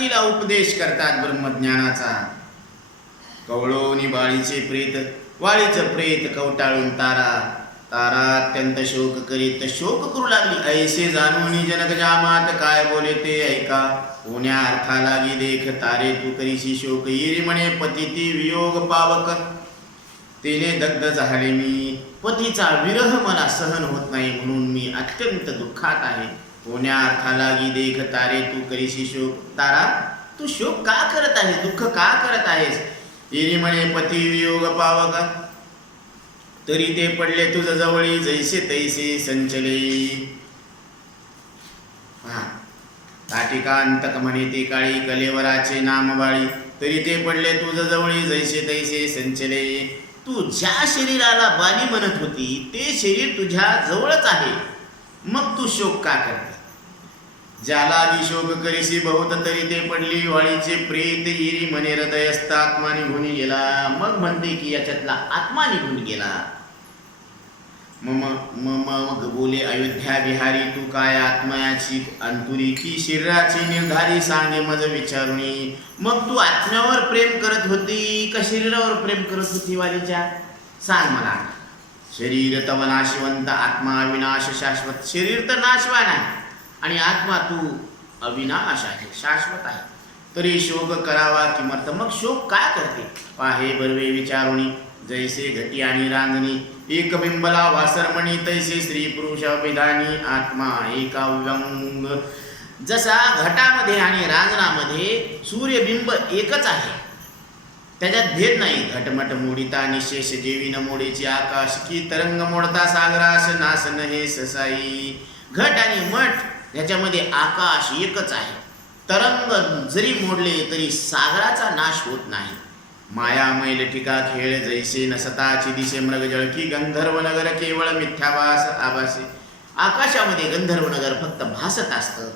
तिला उपदेश करतात ब्रह्मज्ञानाचा. कवळोनी बाळीचे प्रेत वाळीचं प्रेत कवटाळून तारा. तारा अत्यंत शोक करीत शोक करू लागली. ऐसे जाणून जनक जामात काय बोले ते ऐका. कोण्या अर्था लागी देख तारे तू करीशी शोक. येरी म्हणे पती वियोग पावक. तिने दग्ध झाले मी. पतीचा विरह मला सहन होत नाही म्हणून मी अत्यंत दुःखात आहे. कोण्या अर्थाला गी देख तारे तू करीशी शोक. तारा तू शोक का करत आहेस दुःख का करत आहेस? येरी म्हणे पती वियोग पावक. तरी ते पडले तुझ जवळी जैसे तैसे संचले. ताटिकांतक म्हणे ते काळी कलेवराचे नाम बाळी तरी ते पडले तुझ जवळी जैसे तैसे संचले. तू ज्या शरीराला बाली म्हणत होती ते शरीर तुझ्या जवळच आहे. मग तू शोक का करते? ज्याला आधी करीसी बहुत तरी ते पडली वाळीचे प्रेत इरी म्हणे हृदयस्थ आत्मा निघून गेला. मग म्हणते की याच्यातला आत्मा निघून गेला. मम मग बोले अयोध्या विहारी तू काय आत्म्याची अंतुरी? की शरीराची निर्धारी सांगे मज विचारुणी. मग तू आत्म्यावर प्रेम करत होती का शरीरावर प्रेम करत होती वालीच्या? सांग मला. शरीर तव नाशवंत आत्मा विनाश शाश्वत. शरीर तर नाशवान आहे. आणि आत्मा तू अविनाश आहे शाश्वत आहे. तरी शोक करावा किमर्थ मग शोक काय करते? पाहे बर्वे विचारुणी जैसे घटी आणि रांजणी एक बिंबला वासरमणी तैसे स्त्री पुरुष विधानी आत्मा एका व्यंग जसा घटामध्ये आणि रांजणामध्ये सूर्यबिंब एकच आहे त्याच्यात भेद नाही. घटमट मोडिता निशेष जेवी न मोडीची आकाश की तरंग मोडता सागरास नासन हे ससाई. घट आणि मठ याच्यामध्ये आकाश एकच आहे. तरंग जरी मोडले तरी सागराचा नाश होत नाही. माया मैल ठिका खेळ जैसे नसताची दिशे मृगजळ की गंधर्व नगर केवळ मिथ्याभास आभासे. आकाशामध्ये गंधर्व नगर फक्त भासत असतं.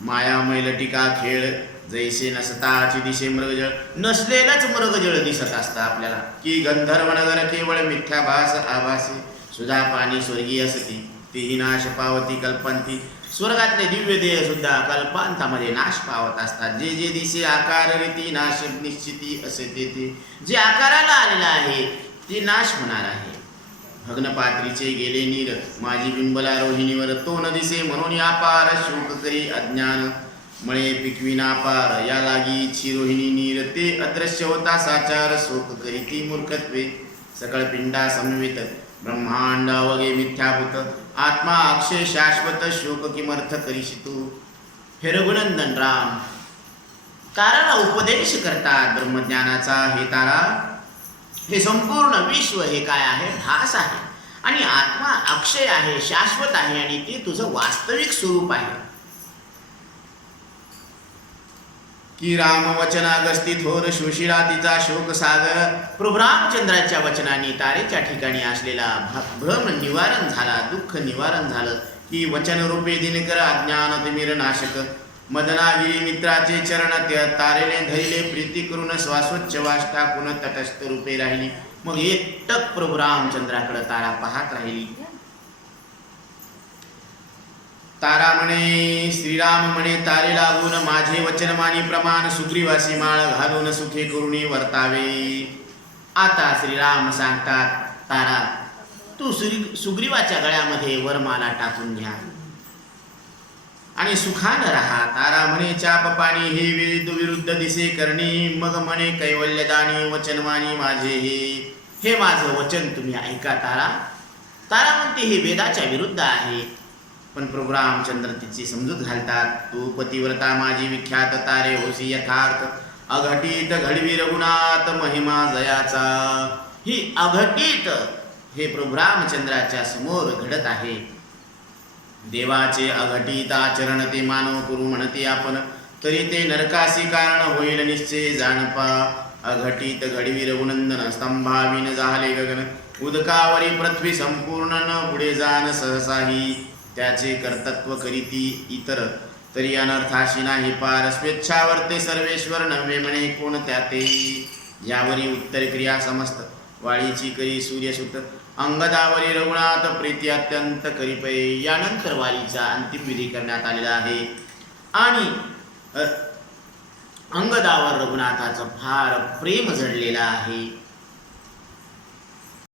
माया मैल खेळ जैसे नसताची दिशे मृगजळ नसलेलंच मृगजळ दिसत असतं आपल्याला. की गंधर्व नगर केवळ मिथ्याभास आभासे. सुधा पाणी स्वर्गीय असती. तीही नाश पावती कल्पंती स्वर्गातले दिव्य देह सुद्धा कल्पांतामध्ये नाश पावत असतात. जे जे दिसे आकार रीती नाश निश्चिती असे तेथे. जे आकाराला आलेलं आहे ते नाश होणार आहे. भग्नपात्रीचे गेले नीर माझी बिंबला रोहिणीवर तो न दिसे म्हणून अपार शोक करी अज्ञान. मळे पिकविना पार या लागी रोहिणी नीर ते अदृश्य होता साचार शोक करी ती मूर्खत्वे. सकळ पिंडा समवित ब्रह्मांड अवगे मिथ्याभूत आत्मा अक्षय शाश्वत शोक किमर्थ करीशी तू हे राम ताराला उपदेश करतात ब्रह्मज्ञानाचा हे तारा. हे संपूर्ण विश्व हे काय आहे? भास आहे. आणि आत्मा अक्षय आहे शाश्वत आहे आणि ते तुझं वास्तविक स्वरूप आहे. की राम वचनागस्ती थोर सुशिरा तिचा शोक सागर प्रभू रामचंद्राच्या वचनाने तारेच्या ठिकाणी असलेला भ्रम निवारण झाला दुःख निवारण झालं. की वचन रूपे दिनकर अज्ञान तिमिर नाशक. मदनागिरी मित्राचे चरण तारेने धरिले प्रीती करून श्वासोच्च वास टाकून तटस्थ रूपे राहिली. मग एकटक प्रभू रामचंद्राकडे तारा पाहत राहिली. तारा म्हणे श्रीराम म्हणे तारे लागून माझे वचन मानी प्रमाण सुग्रीवासी माळ घालून सुखे करुणी वर्तावे. आता श्रीराम सांगतात तारा तू श्री सुग्रीवाच्या गळ्यामध्ये वरमाला टाकून घ्या. आणि सुखान राहा तारा म्हणे चाप पाणी हे वेद विरुद्ध दिसे करणी मग म्हणे कैवल्यदानी वचनवाणी माझे हे. हे माझं वचन तुम्ही ऐका तारा. तारा म्हणते हे वेदाच्या विरुद्ध आहे. पण प्रभू रामचंद्र तिची समजूत घालतात. तू पतिव्रता माझी विख्यात तारे होसी यथार्थ. अघटित घडवी रघुनाथ महिमा जयाचा. ही अघटित हे प्रभू रामचंद्राच्या समोर घडत आहे. देवाचे अघटित आचरण ते मानव करू म्हणते आपण. तरी ते नरकासी कारण होईल निश्चय जाणपा. अघटित घडवी रघुनंदन स्तंभाविन झाले गगन. उदकावरी पृथ्वी संपूर्ण न पुढे जाण सहसाही. त्याचे कर्तत्व करीती इतर. तरी अनर्थाशी नाही पार. स्वेच्छावर्ते सर्वेश्वर नव्हे म्हणे कोण त्याते? यावरी उत्तर क्रिया समस्त. वाळीची करी सूर्यसुत अंगदावरी रघुनाथ प्रीती अत्यंत करीपै यानंतर वालीचा अंतिम विधी करण्यात आलेला आहे. आणि अंगदावर रघुनाथाचं फार प्रेम जडलेलं आहे.